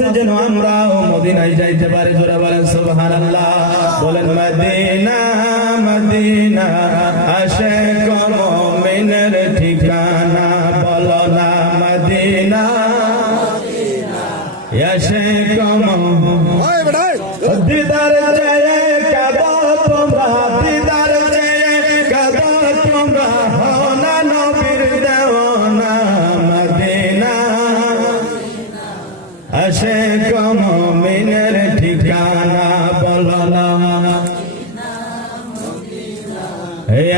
আছে যেন আমরাও মদিনায় যাইতে পারি। জোরে বলেন সুবহানাল্লাহ। বলেন মদিনা মদিনা আশিক মুমিনের ঠিকানা, বলো না মদিনা আশিক দিদার চেয়ে কাঁদো তোমরা, দিদার চেয়ে কাঁদো তোমরা, হও না নবীর দেওয়ানা মদিনা আশিক মুমিনের ঠিকানা, বলো না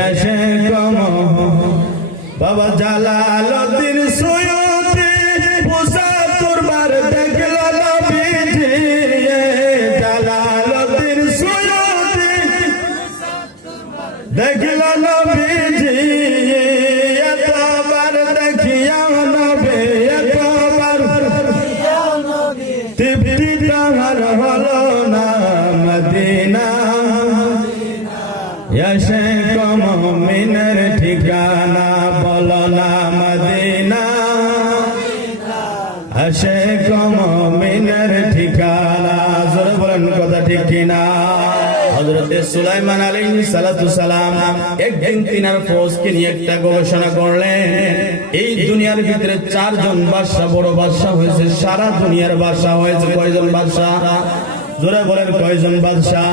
আশিক বাবা জালালউদ্দিন সুয়ুতি ৭৫ বার দেখল নবীজি, জালালউদ্দিন সুয়ুতি দেখল নবীজি, এতবার দেখিয়াও নবী, এতবার তৃপ্তি তাহার হলো না মদিনা আশিক মুমিনের ঠিকানা, বলো না মদিনা আশিক মুমিনের ঠিকানা। জোরে বলেন কথা ঠিক কিনা? হযরতে সুলাইমান আলাইহিস সালাতু সালাম একদিন তিনার ফৌজকে নিয়ে একটা গবেষণা করলেন। এই দুনিয়ার ভিতরে 4 জন বাদশা, বড় বাদশা হয়েছে, সারা দুনিয়ার বাদশা হয়েছে কয়জন বাদশা? জোরে বলেন কয়জন বাদশা?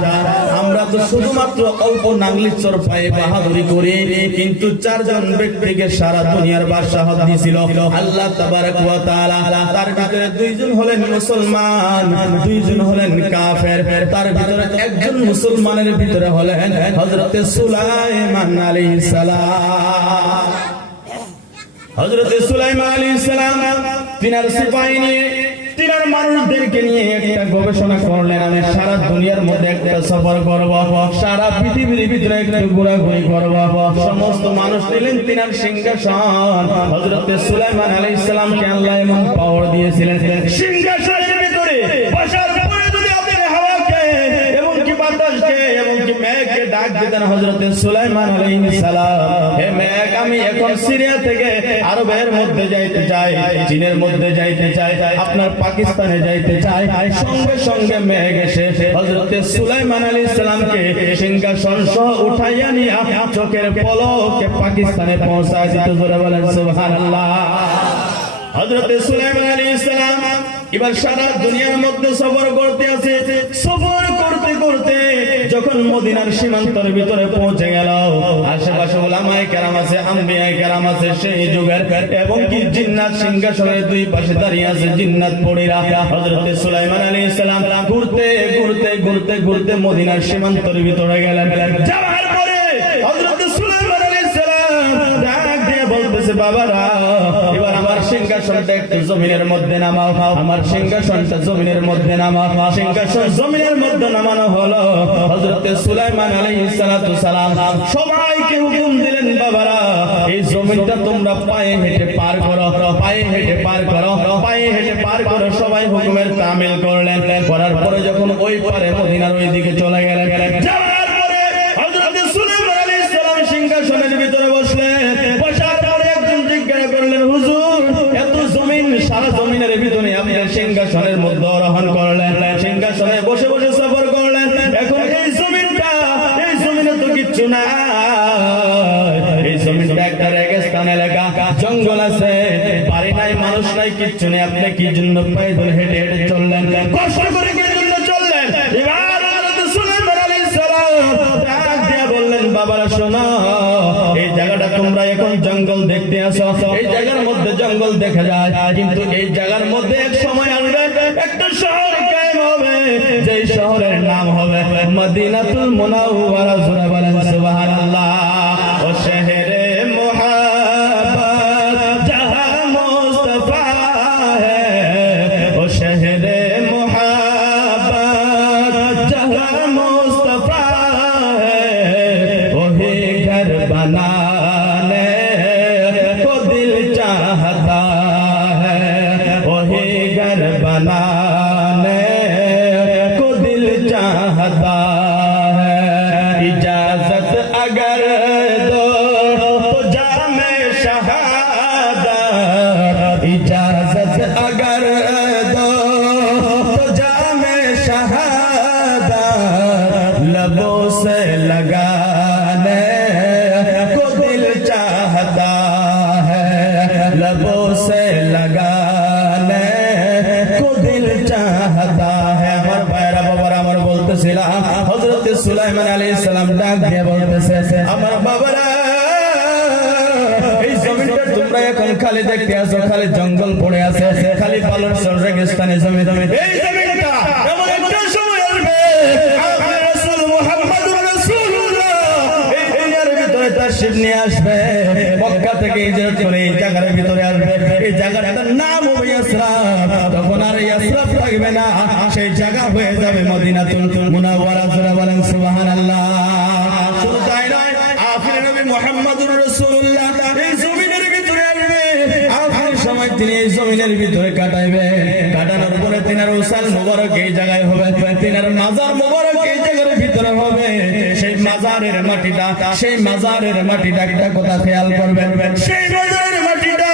আমরা তো শুধুমাত্র অল্প নাংলির চর পায়ে বাহাদুরি করি, কিন্তু 4 জন ব্যক্তিকে সারা দুনিয়ার বাদশা হতে দিয়েছিল আল্লাহ তাবারক ওয়া তাআলা। তার ভিতরে 2 জন হলেন মুসলমান, 2 জন হলেন কাফের। তার ভিতরে একজন মুসলমানের ভিতরে হলেন হযরতে সুলাইমান আলাইহিস সালাম। হযরতে সুলাইমান আলাইহিস সালাম তিনার সিপাহী নিয়ে, তিনার মানুষদেরকে নিয়ে একটা গবেষণা করলেন। আমি সারা দুনিয়ার মধ্যে একটা সফর করব, সারা পৃথিবীর ভিতরে একটা ঘোরাঘুরি করব। সমস্ত মানুষ নিলেন তিনার সিংহাসন। হযরতে সুলাইমান আলাইহিস সালামকে আল্লাহ এমন পাওয়ার দিয়েছিলেন, সিংহাসনের ভিতরে বসার পরে যদি আপনি হাওয়াকে এবং কি বাতাসকে এবং কি মেঘকে ডাক দিতেন, হযরতে সুলাইমান আলাইহিস সালাম, হে মেঘ, আমি এখন সিরিয়া থেকে আরবের মধ্যে যাইতে চাই, চীনের মধ্যে যাইতে চাই, আপনার পাকিস্তানে যাইতে চাই। সঙ্গে সঙ্গে মেঘ এসে হযরতে সুলাইমান আলাইহিস সালামকে সিংহাসন সহ উঠাইয়া নিয়ে চোখের পলকে পাকিস্তানে পৌঁছায় দিত। জোরে বলেন সুবহানাল্লাহ। হযরতে সুলাইমান আলাইহিস সালাম এবার সারা দুনিয়ার মধ্যে সফর করতে আছে। সফর করতে করতে যখন মদিনার সীমান্তের ভিতরে পৌঁছে গেল, আশেপাশে উলামায়ে কেরাম আছে, আম্বিয়ায়ে কেরাম আছে সেই যুগের, এবং কি জিন্নাত সিংহাসনের 2 পাশে দাঁড়িয়ে আছে জিন্নাত পরীরা। হযরতে সুলাইমান আলাইহিস সালাম ঘুরতে ঘুরতে ঘুরতে ঘুরতে মদিনার সীমান্তের ভিতরে গেলেন। যাওয়ার পরে হযরতে সুলাইমান আলাইহিস সালাম ডাক দিয়ে বলতেছে, বাবারা, এবার আমার সিংহাসনটা একটু জমিনের মধ্যে নামাও, আমার সিংহাসনটা জমিনের মধ্যে নামাও। সিংহাসন জমিনের মধ্যে নামানো হলো। হযরতে সুলাইমান আলাইহিস সালাতু সালাম সবাইকে হুকুম দিলেন, বাবারা, এই জমিনটা তোমরা পায়ে হেঁটে পার করো, পায়ে হেঁটে পার করো, পায়ে হেঁটে পার করো। সবাই হুকুমের তামিল করলেন। করার পরে যখন ওই পারে মদিনার ওই দিকে চলে গেলেন, যাওয়ার পরে হযরতে সুলাইমান আলাইহিস সালাম সিংহাসনের ভিতরে বসলেন। বসার পরে একজন জিজ্ঞাসা করলেন, হুজুর, এত জমিন, সারা জমিনের ভিতরে আপনি সিংহাসনের মধ্যে আরোহণ করলেন, সিংহাসনে বসে বসে সফর করলেন, এখন এই জমিনটা, এই জমিনে তো কিচ্ছু না, এই জমিনটা একটা রেগিস্তান এলাকা, জঙ্গল আছে, বাড়ি নাই, মানুষ নাই, কিচ্ছু নেই, আপনি কি জন্য পায়দল হেঁটে হেঁটে চললেন, কষ্ট করে কি জন্য চললেন? এবার হযরত সুলাইমান আলাইহিস সালাম ডাক দিয়ে বললেন, বাবারা শোনো, এই জায়গাটা তোমরা এখন জঙ্গল দেখতে আসো, এই জায়গার মধ্যে জঙ্গল দেখা যায়, কিন্তু এই জায়গার মধ্যে এক সময় আসবে, একটা শহর কায়েম হবে, যেই শহরের নাম হবে মদিনাতুল মুনাওয়ারা। জোরে বলেন সুবহানাল্লাহ। ও শহরে মুহাব্বত জাহাঁ মুস্তাফা হ্যায়, ও শহরে মুহাব্বত জাহাঁ মুস্তাফা হ্যায়, ওহি ঘর बनाने को दिल चाहता है, वही घर बनाने को दिल चाहता है, इजाजत अगर दो तो जामे शहादत, इजाजत अगर दो সুলাইমান আলাইহিস সালাম ডাক দিয়ে বলতেছে, আমার বাবারা, এই জমিনটা তোমরা এখন খালি দেখতে আছো, খালি জঙ্গল পড়ে আছে, খালি পালন রেগিস্তানে জমি। এই জমিনটা এমন একটা সময় আসবে, আখির রাসূল মুহাম্মদুর রাসূলুল্লাহ এই দুনিয়ার ভিতরে তাশরীফ নিয়ে আসবে, মক্কা থেকে হিজরত করে এই জায়গার ভিতরে আসবে। এই জায়গাটার নাম হবে ইয়াসরাব। তখন আর ইয়াসরাব থাকবে না, সেই জায়গা হয়ে যাবে মদিনাতুল মুনাওয়ারা। যারা বলেন সুবহানাল্লাহ। শুধু তাই নয়, আখির নবী মুহাম্মদুর রাসূলুল্লাহ এই জমিনের ভিতরে আসবে, আখির সময় তিনি এই জমিনের ভিতরে কাটাইবে। কাটানোর পরে তিনার উসাল মুবারক এই জায়গায় হবে, তিনার মাজার মুবারক এই জায়গার ভিতরে হবে। সেই মাজারের মাটিটা একটা কথা খেয়াল করবেন, সেই মাজারের মাটিটা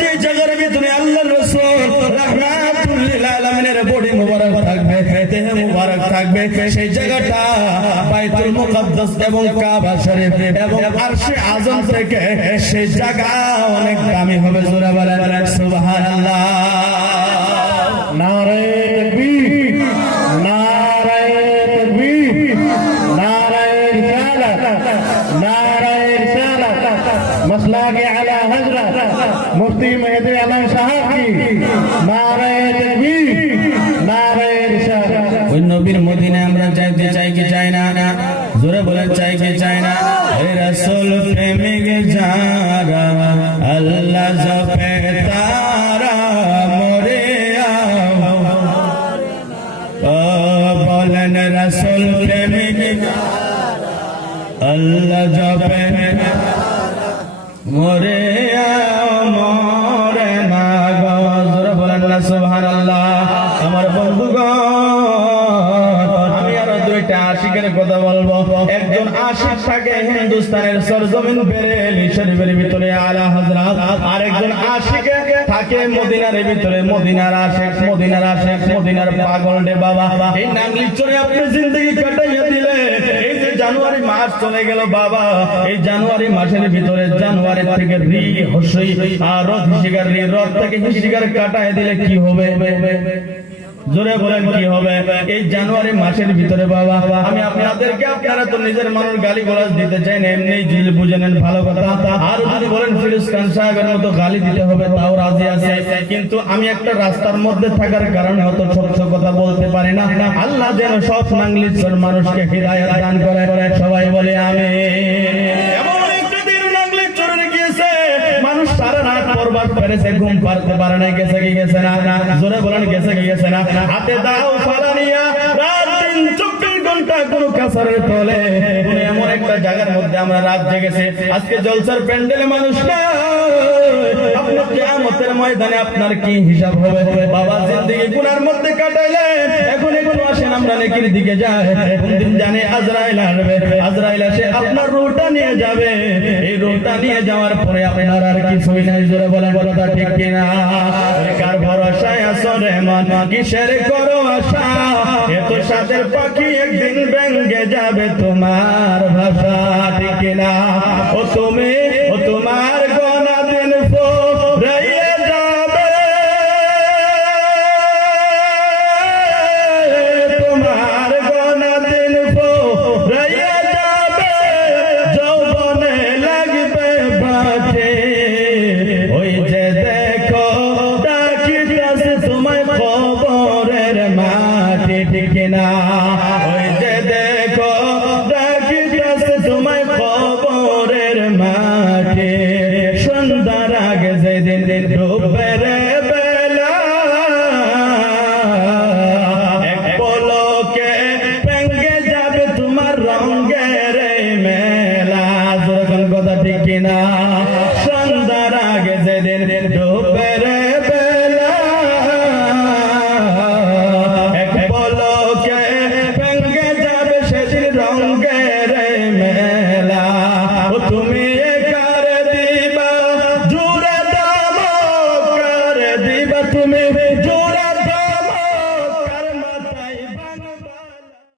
যে জায়গার ভিতরে আল্লাহর রাসূল রাহমাতুল লিল আলামিনের বডি মুবারক থাকবে, দেহ মুবারক থাকবে, সেই জায়গাটা বাইতুল মুকাদ্দাস এবং কাবা শরীফ এবং আরশে আযম থেকে সেই জায়গা অনেক দামি হবে। জোরে বলেন সুবহানাল্লাহ। নারে তাকবীর, নারে তাকবীর, নারে রিসালাত, নারে রিসালাত, মসলাকে আলা হযরত মুফতি মেহেদী আলম সাহেব কি নারে তাকবীর, নারে রিসালাত। ওই নবীর মদিনায় আমরা যাইতে চাই কি চাই না? জোরে বলেন চাই কি চাই না? হে রাসূল প্রেমিক যারা আল্লাহ জপে তারা মরে আও। বলেন রাসূল প্রেমিক আল্লাহ জপে মরে আও, মরে না গো। জোরে বলেন না সুবহানাল্লাহ। আমার বন্ধুগণ, আমি আরো দুইটা আশিকের কথা বলবো। একজন আশিক থাকে হিন্দুস্তানের সরজমিন বেরেলি শরীফের ভিতরে আলা হযরত, আরেকজন আশিক থাকে মদিনার ভিতরে, মদিনার আশিক, মদিনার আশিক, মদিনার পাগল রে বাবা। এই নাংলি চড়ে আপনি জিন্দেগি কাটাইয়া দিলে। এই যে জানুয়ারি মাস চলে গেল বাবা, এই জানুয়ারি মাসের ভিতরে জানুয়ারি থেকে রি হসই আর রথ হিসিগার রি, রথ থেকে হিসিগার কাটায় দিলে কি হবে? জোরে বলেন কি হবে? এই জানুয়ারি মাসের ভিতরে বাবা, আমি আপনাদেরকে, আপনারা তো নিজের মানুষ গালি গোলাজ দিতে চাই না, এমনি জিল বুঝে নেন, ভালো কথা। আর যদি বলেন ফিরোজ খান সাহেবের মতো গালি দিতে হবে, তাও রাজি আছে। কিন্তু আমি একটা রাস্তার মধ্যে থাকার কারণে অত ছোট কথা বলতে পারি না। আল্লাহ যেন সব নাংলিচর মানুষকে হিদায়াত দান করে। সবাই বলে আমিন। মানুষ সারা রাত পরবাদ করেছে, ঘুম পারতে পারে না, গেছে কি গেছে না? জোরে বলেন গেছে কি গেছে না? হাতে দাও ফালানিয়া, রাত দিন 24 ঘন্টা কোনো কাছারের তলে এমন একটা জায়গার মধ্যে আমরা রাত জেগেছে। আজকে জলসার প্যান্ডেলে মানুষ না, আপনার কিয়ামতের ময়দানে আপনার কি হিসাব হবে? বাবা জিন্দেগি গুনার মধ্যে কাটাইলেন, এখন একটু আসেন আমরা নেকির দিকে যাই। কোনদিন জানে আজরাইল আসবে, আজরাইল এসে আপনার রূহটা নিয়ে যাবে। এই রূহটা নিয়ে যাওয়ার পরে আপনার আর কিছুই নাই। জোরে বলেন কথা ঠিক কিনা? কার ভরসায় আছো রে মন, কিসের করো আশা? এত সাথের পাখি একদিন ভেঙে যাবে তোমার ভাষা, ঠিক কিনা? ও তুমি